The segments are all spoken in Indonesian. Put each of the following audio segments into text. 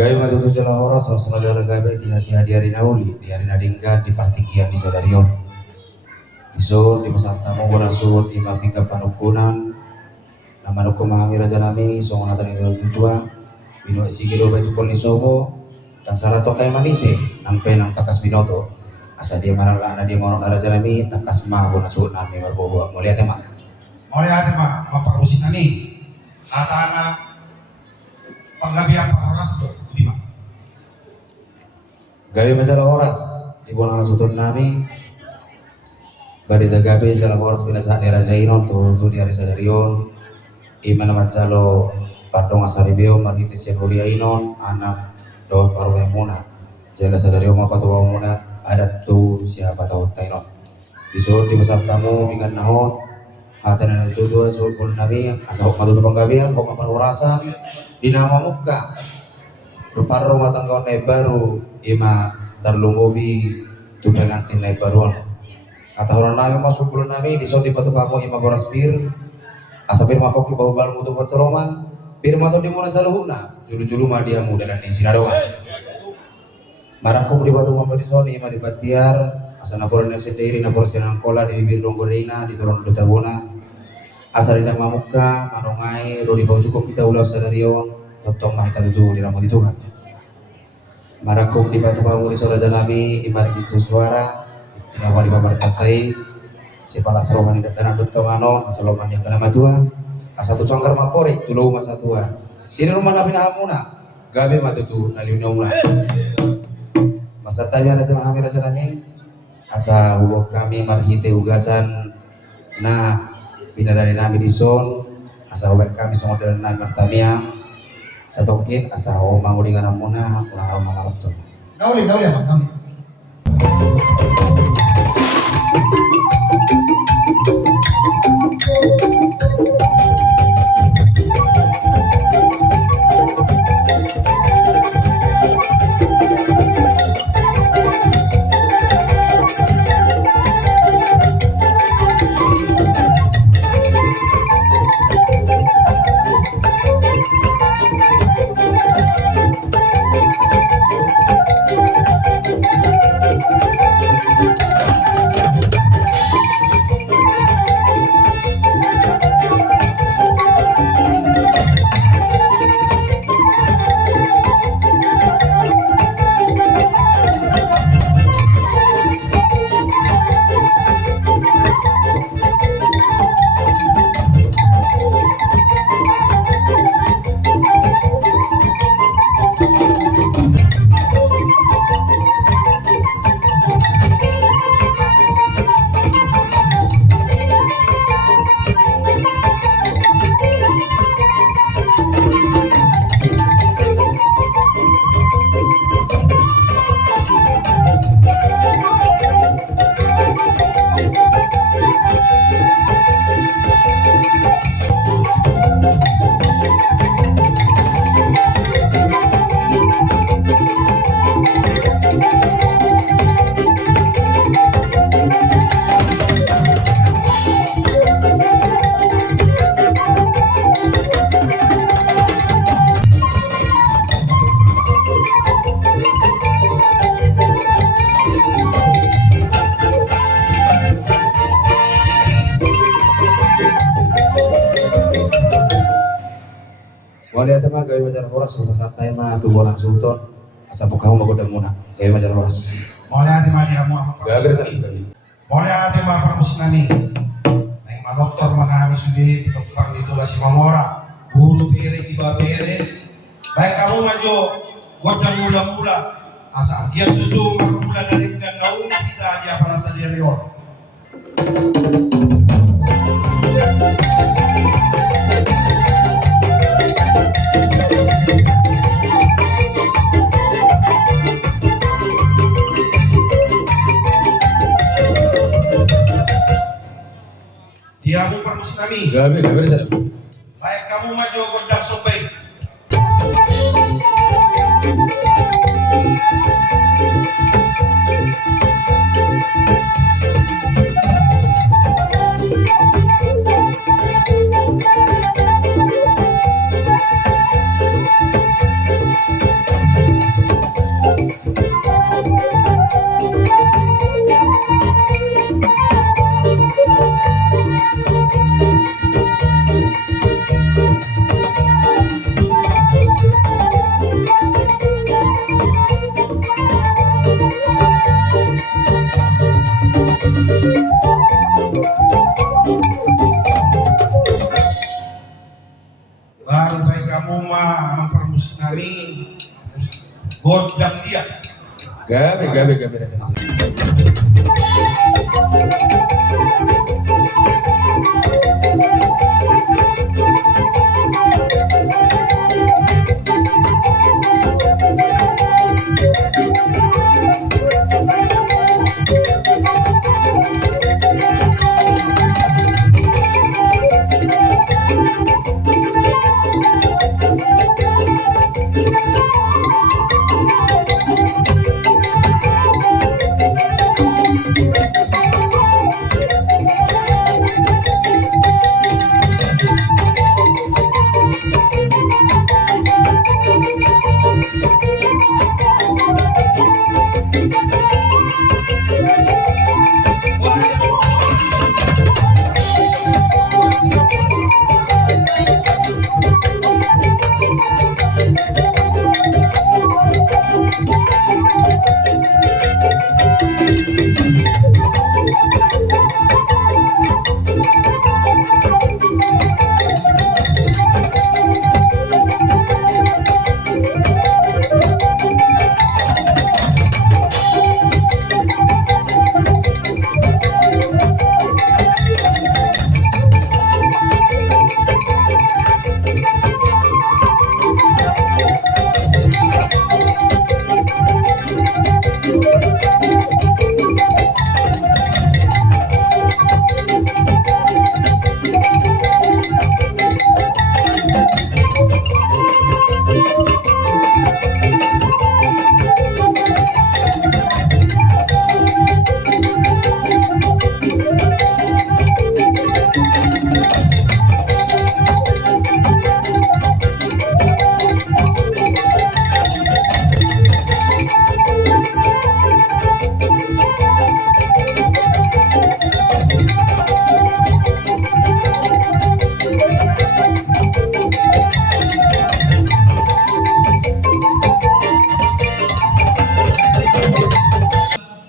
Gaya matu tu jala horas sama jala gaya di hati hari nauli di hari nadingga di partikian di sadarion di so di pasar tamu gorasut di mapika panukunan nama nuku mahami raja nami so ngatani tua bino sigiro batu koni sovo dan salah tokai manise nampe nang takas binoto asa dia marala na dia mono raja nami takas ma gorasut nami marbobo mulia tema maparusin nami hatana panggabian paras do lima gawe majalah horas di bolang sutun nami bari dagabe jalah horas binasa ni raja inon tu di hari sadarion imana macalo pardong asaribeo marhite senuria inon anak do paru memuna jalah sadarion mapatu muna ada tu siapa tahu tainon disur di pasar tamu ikan nahot hatan itu dua sur pun nabi asal madu panggabian kok parurasan di nama muka rupar rumah tangga baru ima terlungovi tu pengantin baruan kata orang nabi masuk bulan nabi di sodi patu kamu ima goras pir asapir mapoki bau bal mutu buat seroman pir matu di mana saluhuna julu mah dia muda dan di sinadoa marangku di batu mampu di soni ima di batiar asal naporan sendiri napor senang kola di bibir donggoreina di turun duta bona asal ina mamuka manongai rodi bau cukup kita ulah sadarion totong mah kita tutu di rambut Tuhan marangku di batu kamu di soraja nabi imar di suara ina wali pabar tatai si pala sarohan di dana dotong anon asaloman yang kena matua asatu sangkar mapori tulu masa tua sini rumah nabi nahamuna gabe matutu naliunya mulai masa tanya ada jemaah raja nami asa hubok kami marhite ugasan na binarani nami dison asa hubok kami songo dari nami martamiang satokin asa oma ngudingan amuna ulang marap tuh dauli abang dauli wali atama gawe majalah horas rumah satai mah tu bolang sultan asa bukamu magodal muna gawe majalah horas oleh adi mah dia mau gawe sana gawe oleh adi mah permusin nami neng mah dokter mah kami sendiri dokter itu basi mamora guru bere iba bere baik kamu maju godang mula asa dia tutu mula dari gaul kita aja pada sadia lior dia mau permusin kami gawe sana baik kamu maju godang sobai godang dia. Gabe natin.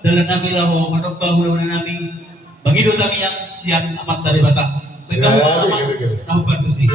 Dalam nabi lahu manok bahu na namin bangido kami yang siang amat dari bata. Kamu amat namu kartusi.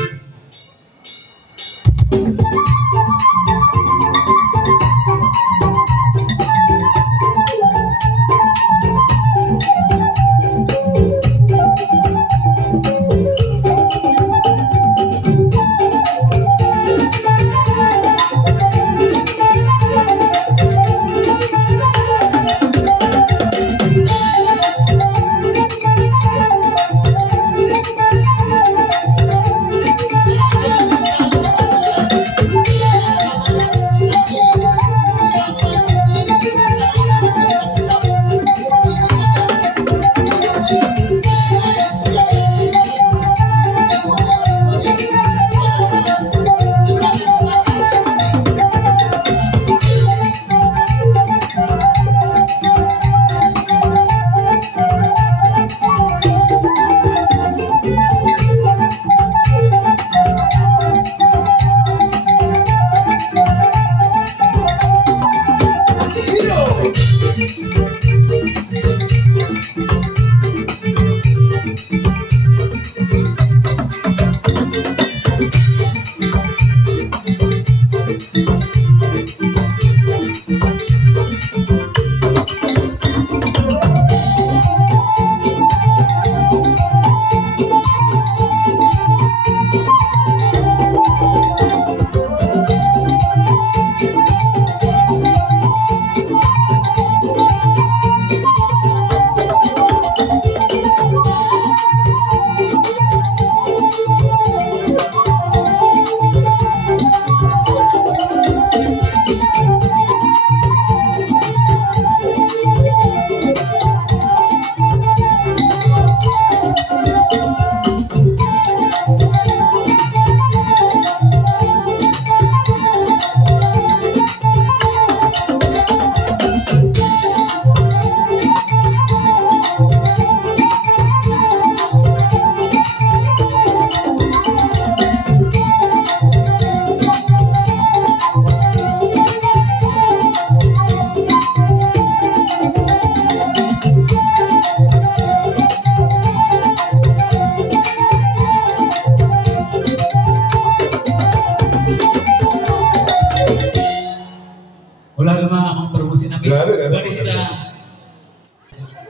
Bagi kita.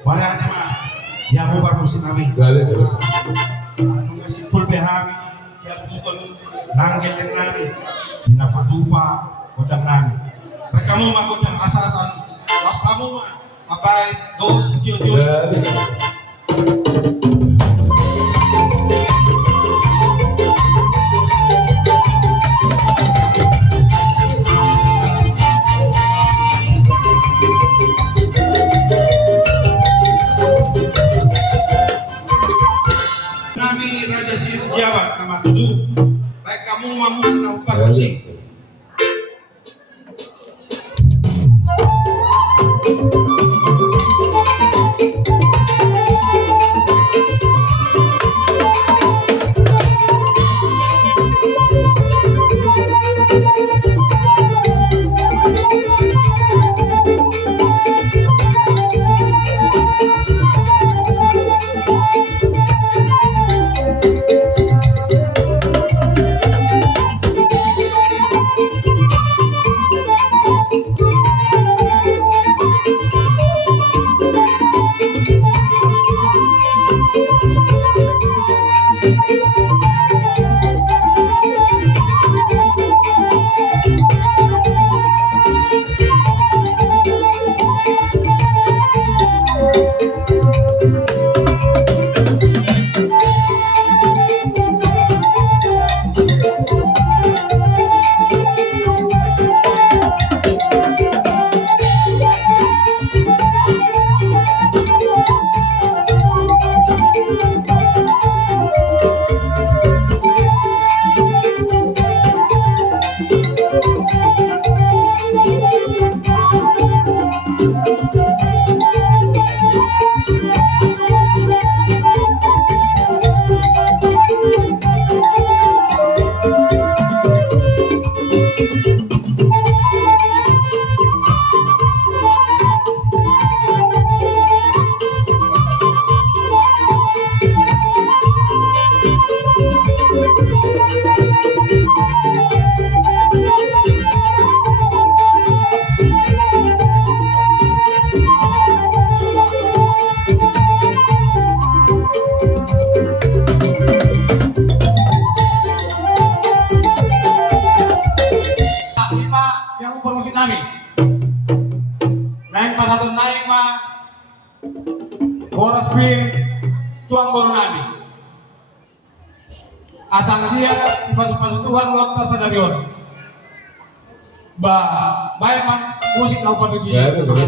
Wala aja mah. Ya mo parmusin namin. Gabe, gabe. Ano nga simpul behami. Kaya subukan nanggel din namin. Pinapatupa. Kodang namin. Baik kamu mah kodang asatan. Wasamu mah. Mabay. Dos. Jojo. Gabe, gabe. Nami Raja Siru Jawa nama tujuh. Baik kamu mamu senang parmusin. Yang parmusin namin. Naik pas satu naik mah boros pin tuang baru namin. Asal dia pas Tuhan waktu sadarion. Baik man musik kau parmusin. Gabe, gabe.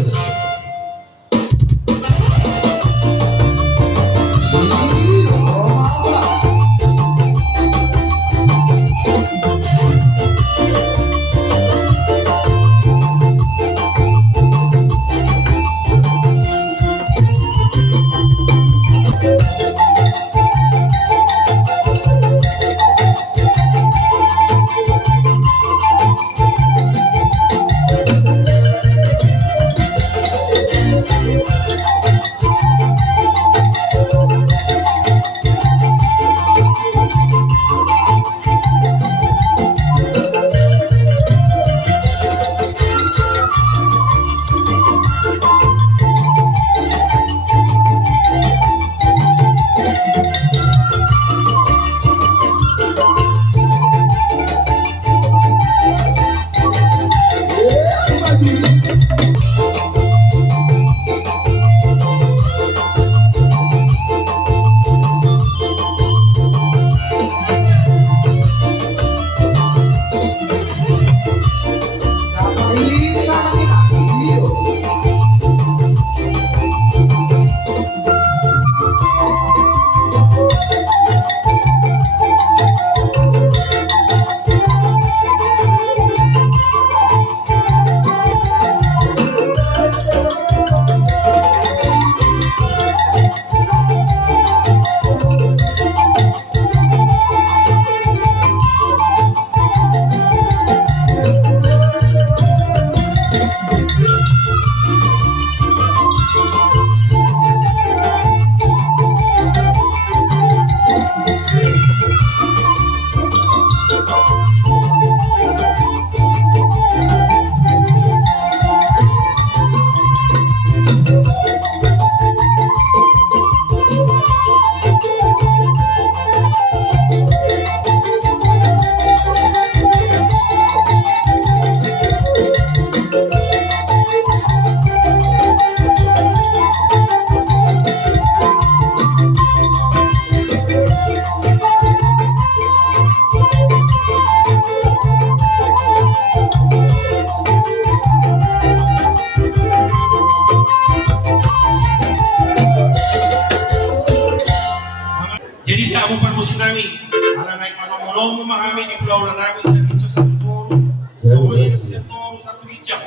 memahami di pulau Nanabi sa kicak satu toro. So ini sa toro satu kicak.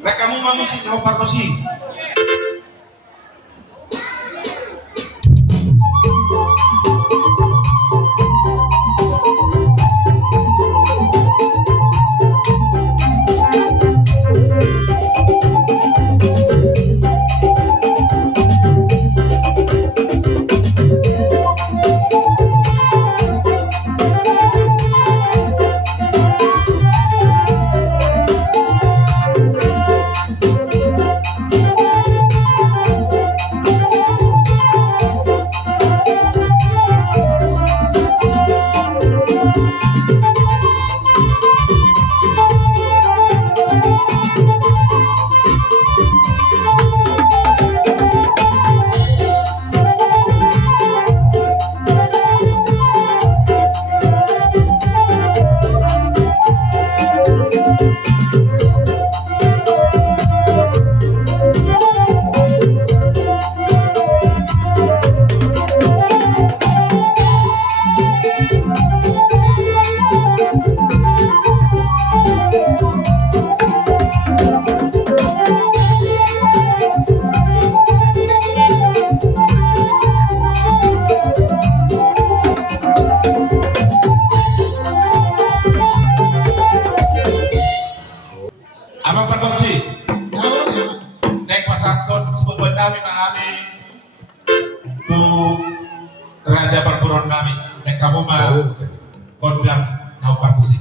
Mereka mau mamusin na partosi. Abang Perkomsi, naik pasakot sebuah nami mengami tu raja perburuan kami. Naik kamu mah kondang nau partusi.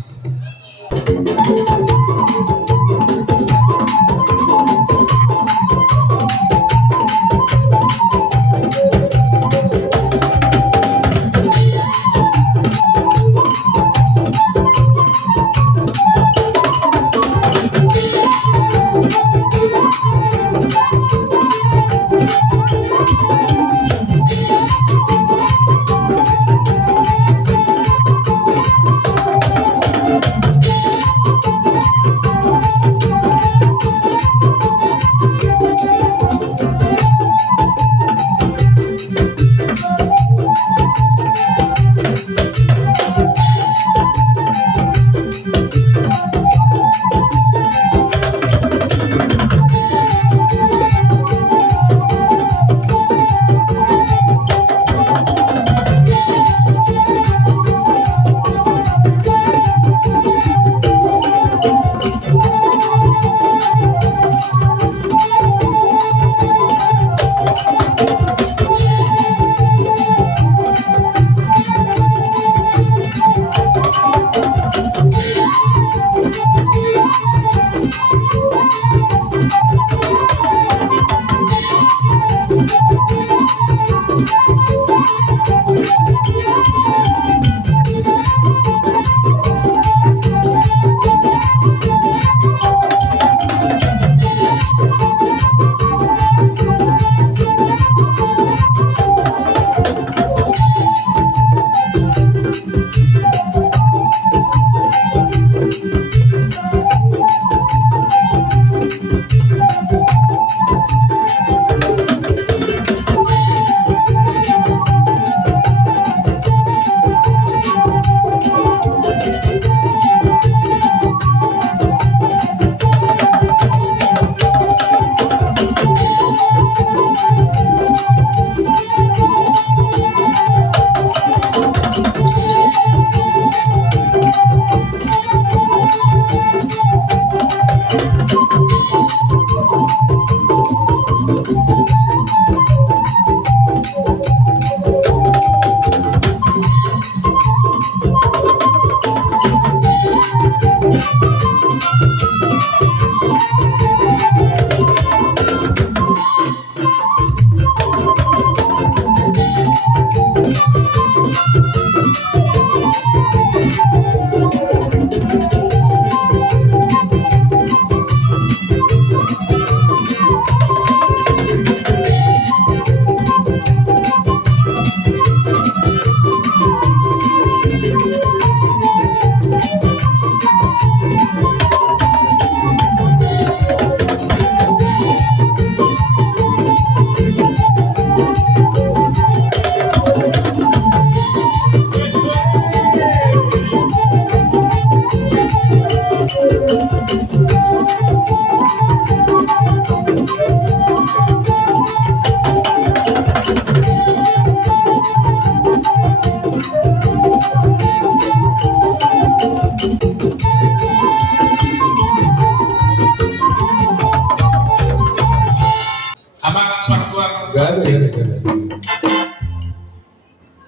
Gabi.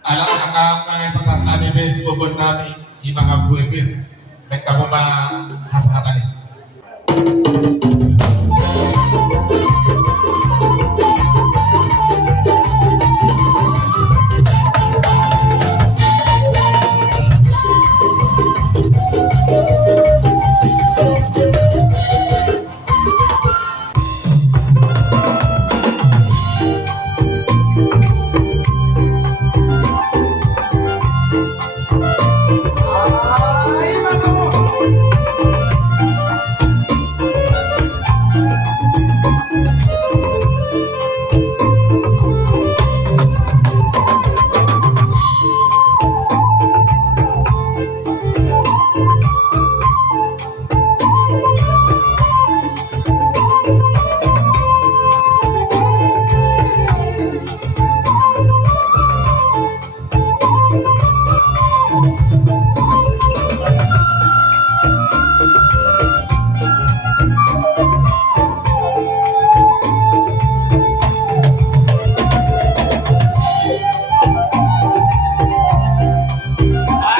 Alam ang mga pasang namin, may sibobon namin, yung mga buwibin. May kamo mahasahatan eh. Ay, mata mo!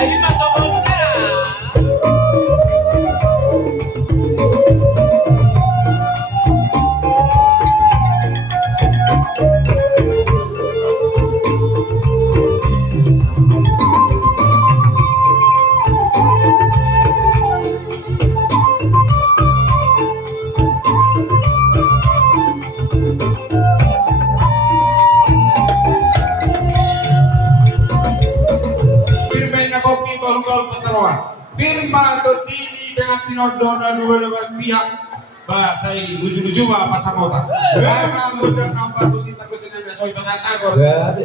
Ay, matubog na! Firma na kopi baru-baru pesawat. Firma atau dini dengan tinodon dan dua pihak. Bahasa lucu-lucu apa sama otak. Karena mudah nampak kusi terkusin yang besok pasang tagor. Gabi.